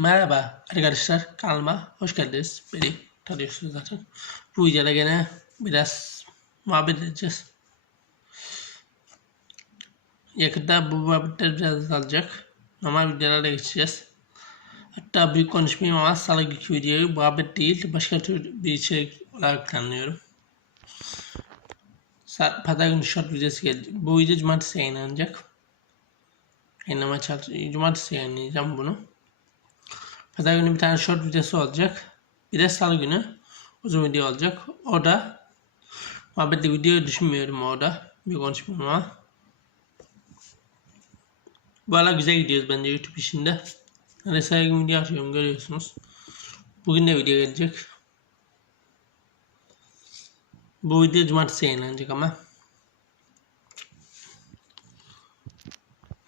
Merhaba arkadaşlar kanalıma hoş geldiniz. Beni tanıyorsunuz zaten. Bu videoda gene biraz muhabbet edeceğiz. Yakında bu muhabbetler biraz azalacak. Normal videolara geçeceğiz. Hatta büyük konuşmayayım ama salı günkü videoyu muhabbet değil başka tür bir içerik olarak planlıyorum. Pazar günü short videosu gelecek. Bu video cumartesi yayınlanacak. Yayınlama çalışacağım. Cumartesi yayınlayacağım bunu. Pazar günü bir tane short videosu olacak. Bir de salı günü uzun video olacak. Orada muhabbetli video düşünmüyorum orada. Bir konuşmuyorum ama. Ara güzel gidiyoruz bence YouTube işinde. Hani her gün video atıyorum görüyorsunuz. Bugün de video gelecek. Bu video cumartesi yayınlanacak ama.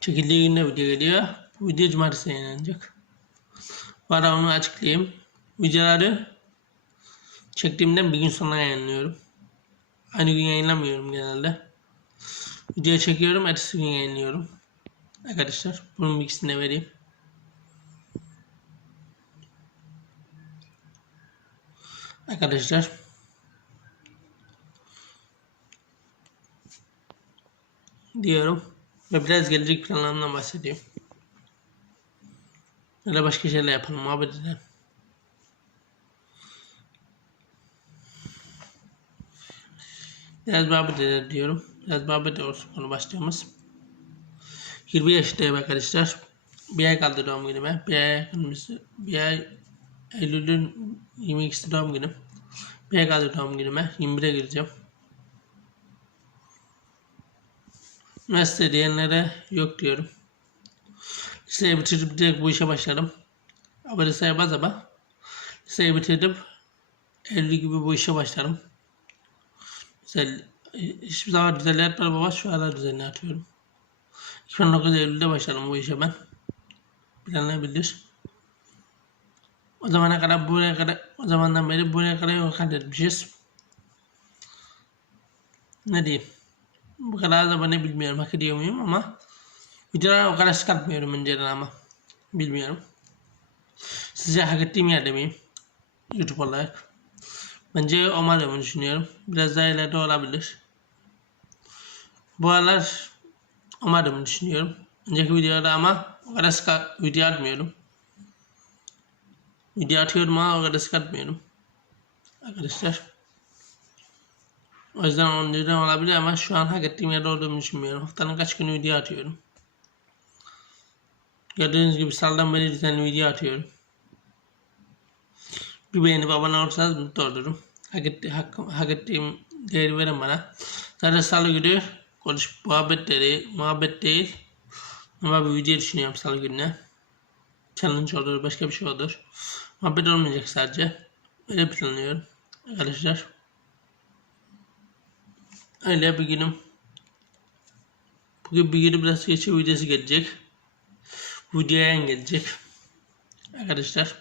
Çekildiği günde video geliyor. Bu video cumartesi yayınlanacak. Bana onu açıklayayım. Videoları çektiğimden bir gün sonra yayınlıyorum. Aynı gün yayınlamıyorum genelde. Video çekiyorum, ertesi gün yayınlıyorum. Arkadaşlar bunun bilgisini de vereyim. Arkadaşlar diyorum ve biraz gelecek planlarımdan bahsedeyim. Ya da başka şeyler yapalım, muhabbet edelim. Biraz muhabbet edelim diyorum. Biraz muhabbet olsun konu başlığımız. 20 yaşındayım arkadaşlar. Bir ay kaldı doğum günüme. Bir ay yakınımızı, bir ay Eylül'ün 22'si doğum günüm. Bir ay kaldı doğum günüme. 21'e gireceğim. Üniversite diyenlere yok diyorum. Liseyi bitirip direkt bu işe başladım. Ama lise yapmaz ama. Liseyi bitirdim. Eylül gibi bu işe başladım. Güzel. Hiçbir zaman düzenli yapmadım ama şu ara düzenli atıyorum. 2019 Eylül'de başladım bu işe ben. Planlayabilir. O zamana kadar buraya kadar o zamandan beri buraya kadar yol kat etmişiz. Ne diyeyim? Bu kadar zamanı bilmiyorum hak ediyor muyum ama videolara o kadar çıkartmıyorum önceden ama. Bilmiyorum. Sizce hak ettiğim yerde miyim? YouTube olarak. Bence olmadığımı düşünüyorum. Biraz daha ileride olabilir. Bu aralar olmadığımı düşünüyorum. Önceki videoda ama o kadar sık video atmıyorum. Video atıyorum ama o kadar sık. Arkadaşlar. O yüzden onun yüzden olabilir ama şu an hak ettiğim yerde olduğumu düşünmüyorum. Haftanın kaç günü video atıyorum. Gördüğünüz gibi saldan beri düzenli video atıyorum. Bir beğenip abone olursanız mutlu olurum. Hak, etti, hak, hak ettiğim değeri verin bana. Zaten salı günü konuş muhabbetleri, muhabbet değil. Ama bir video düşünüyorum salı gününe. Challenge olur, başka bir şey olur. Muhabbet olmayacak sadece. Öyle planlıyorum. Arkadaşlar. Öyle bir günüm. Bugün bir günü biraz geçe videosu gelecek. Videoya gelecek. Arkadaşlar.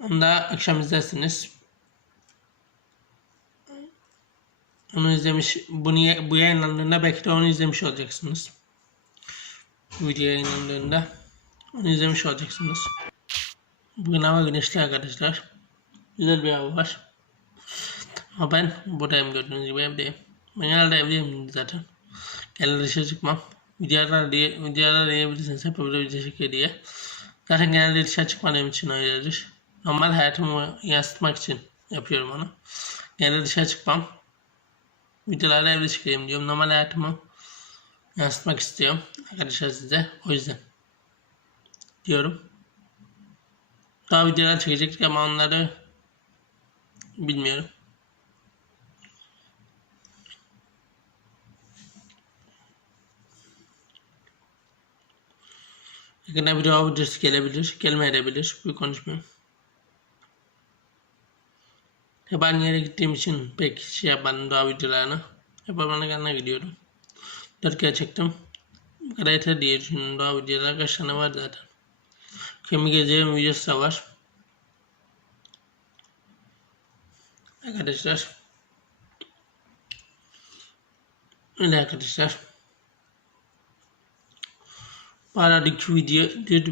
Onu da akşam izlersiniz. Onu izlemiş, bunu bu yayınlandığında belki de onu izlemiş olacaksınız. Bu video yayınlandığında onu izlemiş olacaksınız. Bugün hava güneşli arkadaşlar. Güzel bir hava var. Ama ben buradayım gördüğünüz gibi evdeyim. Ben genelde evdeyim zaten. Genelde dışarı çıkmam. Videolar diye, videolar diyebilirsiniz hep öyle video çekiyor diye. Zaten genelde dışarı çıkmadığım için öyledir. Normal hayatımı yansıtmak için yapıyorum onu. Genelde dışarı çıkmam. Videolarla evde çekeyim diyorum. Normal hayatımı yansıtmak istiyorum. Arkadaşlar size o yüzden diyorum. Daha videolar çekecektik ama onları bilmiyorum. Yakında bir daha videosu gelebilir, gelmeyebilir. Bir konuşmuyorum. Hep aynı yere gittiğim için pek şey yapmadım daha videolarını. Hep bana yanına gidiyorum. Dört kere çektim. Bu kadar yeter diye düşünüyorum. Daha videolar kaç tane var zaten. Kemik gezeceğim videosu da var. Arkadaşlar. Öyle arkadaşlar. Paradik video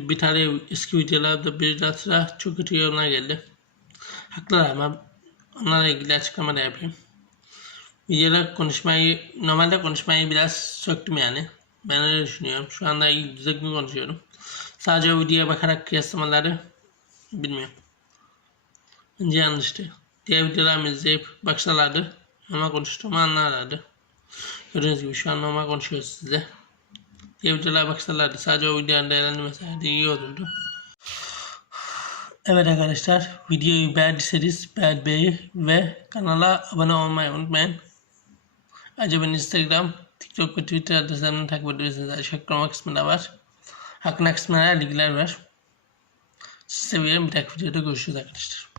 bir tane eski videolarda bir sıra çok kötü yorumlar geldi. Haklılar ama onlarla ilgili açıklama da yapayım. Videoda konuşmayı, normalde konuşmayı biraz söktüm yani. Ben öyle düşünüyorum. Şu anda iyi düzgün konuşuyorum. Sadece videoya bakarak kıyaslamaları bilmiyorum. Bence yanlıştı. Diğer videolarımı izleyip baksalardı normal konuştuğumu anlarlardı. Gördüğünüz gibi şu an normal konuşuyoruz sizle. Videolara baksalardı sadece o videoların değerlendirmeseydi iyi olurdu. Evet arkadaşlar videoyu beğendiyseniz beğenmeyi ve kanala abone olmayı unutmayın. Ayrıca beni Instagram, TikTok ve Twitter adreslerimden takip edebilirsiniz. Açıklama kısmında var. Hakkında kısmında bilgiler var. Sizi seviyorum. Bir dahaki videoda görüşürüz arkadaşlar.